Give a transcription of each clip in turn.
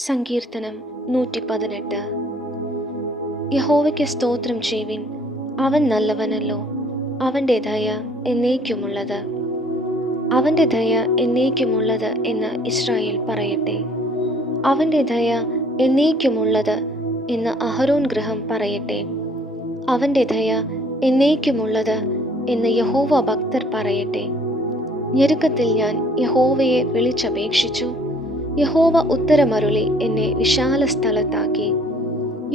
സങ്കീർത്തനം 118. യഹോവയ്ക്ക് സ്തോത്രം ചെയ്യുവിൻ, അവൻ നല്ലവനല്ലോ, അവൻ്റെ ദയ എന്നേക്കുമുള്ളത്. അവൻ്റെ ദയ എന്നേക്കുമുള്ളത് എന്ന് ഇസ്രായേൽ പറയട്ടെ. അവൻ്റെ ദയ എന്നേക്കുമുള്ളത് എന്ന് അഹരോൻ ഗൃഹം പറയട്ടെ. അവൻ്റെ ദയ എന്നേക്കുമുള്ളത് എന്ന് യഹോവ ഭക്തർ പറയട്ടെ. ഞെരുക്കത്തിൽ ഞാൻ യഹോവയെ വിളിച്ചപേക്ഷിച്ചു. യഹോവ ഉത്തരമരുളി എന്നെ വിശാല സ്ഥലത്താക്കി.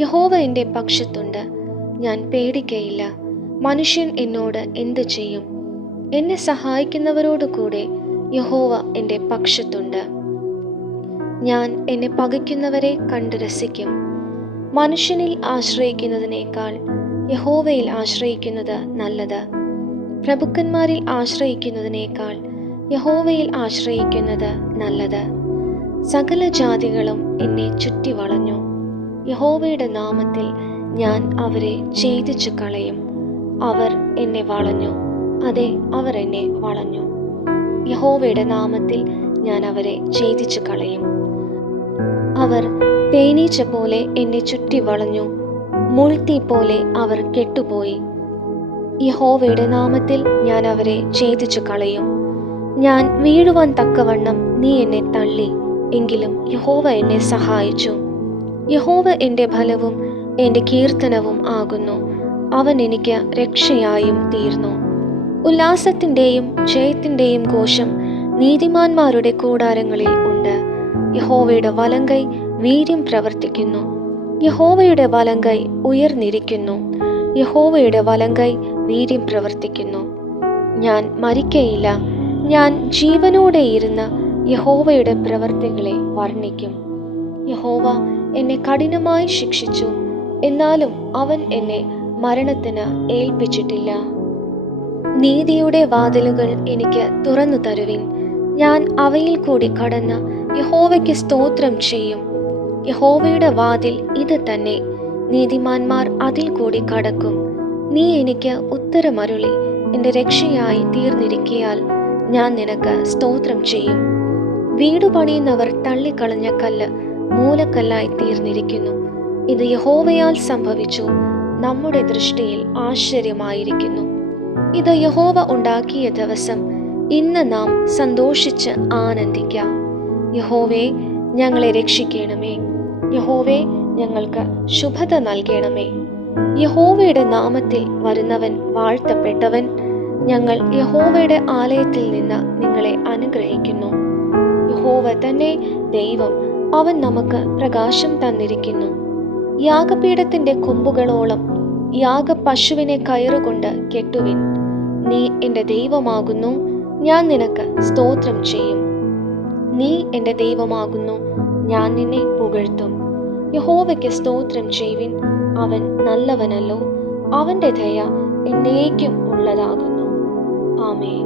യഹോവ എൻ്റെ പക്ഷത്തുണ്ട്, ഞാൻ പേടിക്കയില്ല. മനുഷ്യൻ എന്നോട് എന്തു ചെയ്യും? എന്നെ സഹായിക്കുന്നവരോടു കൂടെ യഹോവ എൻ്റെ പക്ഷത്തുണ്ട്. ഞാൻ എന്നെ പകയ്ക്കുന്നവരെ കണ്ട് രസിക്കും. മനുഷ്യനിൽ ആശ്രയിക്കുന്നതിനേക്കാൾ യഹോവയിൽ ആശ്രയിക്കുന്നത് നല്ലത്. പ്രഭുക്കന്മാരിൽ ആശ്രയിക്കുന്നതിനേക്കാൾ യഹോവയിൽ ആശ്രയിക്കുന്നത് നല്ലത്. സകല ജാതികളും എന്നെ ചുറ്റി വളഞ്ഞു. യഹോവയുടെ നാമത്തിൽ ഞാൻ അവരെ ഛേദിച്ചു കളയും. അവർ എന്നെ വളഞ്ഞു, അതെ, അവർ എന്നെ വളഞ്ഞു. യഹോവയുടെ നാമത്തിൽ ഞാൻ അവരെ ഛേദിച്ചു കളയും. അവർ തേനീച്ച പോലെ എന്നെ ചുറ്റി വളഞ്ഞു, മുൾത്തീ പോലെ അവർ കെട്ടുപോയി. യഹോവയുടെ നാമത്തിൽ ഞാൻ അവരെ ഛേദിച്ചു കളയും. ഞാൻ വീഴുവാൻ തക്കവണ്ണം നീ എന്നെ തള്ളി, എങ്കിലും യഹോവ എന്നെ സഹായിച്ചു. യഹോവ എൻ്റെ ബലവും എൻ്റെ കീർത്തനവും ആകുന്നു. അവൻ എനിക്ക് രക്ഷയായും തീർന്നു. ഉല്ലാസത്തിൻ്റെയും ജയത്തിൻ്റെയും ഘോഷം നീതിമാന്മാരുടെ കൂടാരങ്ങളിൽ ഉണ്ട്. യഹോവയുടെ വലങ്കൈ വീര്യം പ്രവർത്തിക്കുന്നു. യഹോവയുടെ വലങ്കൈ ഉയർന്നിരിക്കുന്നു. യഹോവയുടെ വലങ്കൈ വീര്യം പ്രവർത്തിക്കുന്നു. ഞാൻ മരിക്കയില്ല. ഞാൻ ജീവനോടെ ഇരുന്ന് യഹോവയുടെ പ്രവർത്തികളെ വർണ്ണിക്കും. യഹോവ എന്നെ കഠിനമായി ശിക്ഷിച്ചു, എന്നാലും അവൻ എന്നെ മരണത്തിന് ഏൽപ്പിച്ചിട്ടില്ല. നീതിയുടെ വാതിലുകൾ എനിക്ക് തുറന്നു തരുവിൻ. ഞാൻ അവയിൽ കൂടി കടന്ന് യഹോവയ്ക്ക് സ്തോത്രം ചെയ്യും. യഹോവയുടെ വാതിൽ ഇത് തന്നെ, നീതിമാന്മാർ അതിൽ കൂടി കടക്കും. നീ എനിക്ക് ഉത്തരമരുളി എൻ്റെ രക്ഷയായി തീർന്നിരിക്കയാൽ ഞാൻ നിനക്ക് സ്തോത്രം ചെയ്യും. വീടു പണിയുന്നവർ തള്ളിക്കളഞ്ഞ കല്ല് മൂലക്കല്ലായി തീർന്നിരിക്കുന്നു. ഇത് യഹോവയാൽ സംഭവിച്ചു, നമ്മുടെ ദൃഷ്ടിയിൽ ആശ്ചര്യമായിരിക്കുന്നു. ഇത് യഹോവ ഉണ്ടാക്കിയ ദിവസം, ഇന്ന് നാം സന്തോഷിച്ച് ആനന്ദിക്കാം. യഹോവേ, ഞങ്ങളെ രക്ഷിക്കണമേ. യഹോവേ, ഞങ്ങൾക്ക് ശുഭത നൽകണമേ. യഹോവയുടെ നാമത്തിൽ വരുന്നവൻ വാഴ്ത്തപ്പെട്ടവൻ. ഞങ്ങൾ യഹോവയുടെ ആലയത്തിൽ നിന്ന് നിങ്ങളെ അനുഗ്രഹിക്കുന്നു. യഹോവ തന്നെ ദൈവം, അവൻ നമുക്ക് പ്രകാശം തന്നിരിക്കുന്നു. യാഗപീഠത്തിന്റെ കൊമ്പുകളോളം യാഗപശുവിനെ കയറുകൊണ്ട് കെട്ടുവിൻ. നീ എൻ്റെ ദൈവമാകുന്നു, ഞാൻ നിനക്ക് സ്തോത്രം ചെയ്യും. നീ എൻ്റെ ദൈവമാകുന്നു, ഞാൻ നിന്നെ പുകഴ്ത്തും. യഹോവയ്ക്ക് സ്തോത്രം ചെയ്യുവിൻ, അവൻ നല്ലവനല്ലോ, അവൻ്റെ ദയ എന്നേക്കും ഉള്ളതാകുന്നു. ആമേൻ.